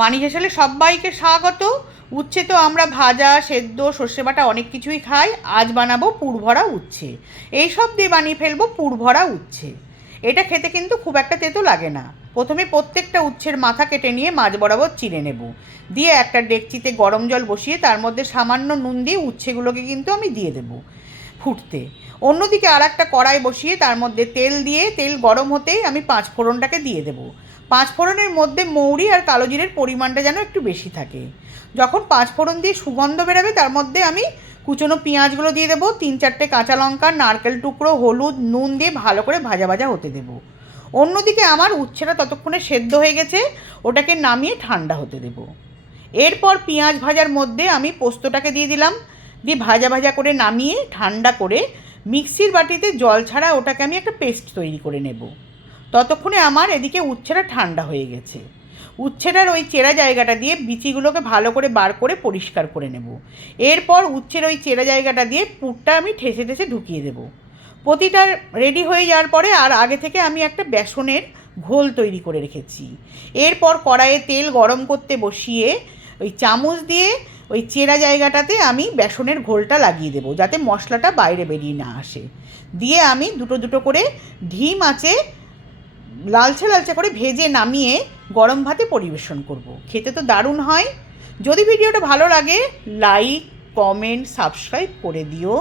মানি হেসেলে সবাইকে স্বাগত। উচ্ছে তো আমরা ভাজা, সেদ্ধ, সর্ষে বাটা অনেক কিছুই খাই। আজ বানাবো পুরভরা উচ্ছে। এই সব দিয়ে বানিয়ে ফেলব পুরভরা উচ্ছে। এটা খেতে কিন্তু খুব একটা তেতো লাগে না। প্রথমে প্রত্যেকটা উচ্ছের মাথা কেটে নিয়ে মাছ বরাবর চিড়ে নেব। দিয়ে একটা ডেকচিতে গরম জল বসিয়ে তার মধ্যে সামান্য নুন দিয়ে উচ্ছেগুলোকে কিন্তু আমি দিয়ে দেবো ফুটতে। অন্যদিকে আর একটা কড়াই বসিয়ে তার মধ্যে তেল দিয়ে, তেল গরম হতেই আমি পাঁচ ফোড়নটাকে দিয়ে দেবো। পাঁচ ফোড়নের মধ্যে মৌরি আর কালো জিরের পরিমাণটা যেন একটু বেশি থাকে। যখন পাঁচ ফোড়ন দিয়ে সুগন্ধ বেরোবে, তার মধ্যে আমি কুচনো পেঁয়াজগুলো দিয়ে দেবো, তিন চারটে কাঁচা লঙ্কা, নারকেল টুকরো, হলুদ, নুন দিয়ে ভালো করে ভাজা ভাজা হতে দেবো। অন্যদিকে আমার উচ্ছেটা ততক্ষণে সেদ্ধ হয়ে গেছে, ওটাকে নামিয়ে ঠান্ডা হতে দেবো। এরপর পেঁয়াজ ভাজার মধ্যে আমি পোস্তটাকে দিয়ে দিলাম, দিয়ে ভাজা ভাজা করে নামিয়ে ঠান্ডা করে মিক্সির বাটিতে জল ছাড়া ওটাকে আমি একটা পেস্ট তৈরি করে নেব। ততক্ষণে আমার এদিকে উচ্ছেটা ঠান্ডা হয়ে গেছে। উচ্ছেটার ওই চেরা জায়গাটা দিয়ে বিচিগুলোকে ভালো করে বার করে পরিষ্কার করে নেব। এরপর উচ্ছের ওই চেরা জায়গাটা দিয়ে পুরটা আমি ঠেসে ঠেসে ঢুকিয়ে দেব। প্রতিটা রেডি হয়ে যাওয়ার পরে আর আগে থেকে আমি একটা বেসনের ঘোল তৈরি করে রেখেছি। এরপর কড়াইয়ে তেল গরম করতে বসিয়ে ওই চামচ দিয়ে ওই চেরা জায়গাটাতে আমি বেসনের ঘোলটা লাগিয়ে দেবো যাতে মশলাটা বাইরে বেরিয়ে না আসে। দিয়ে আমি দুটো দুটো করে ঢিম আছে লালচে লালচে করে ভেজে নামিয়ে গরম ভাতে পরিবেশন করব। খেতে তো দারুণ হয় যদি ভিডিওটা ভালো লাগে লাইক কমেন্ট সাবস্ক্রাইব করে দিও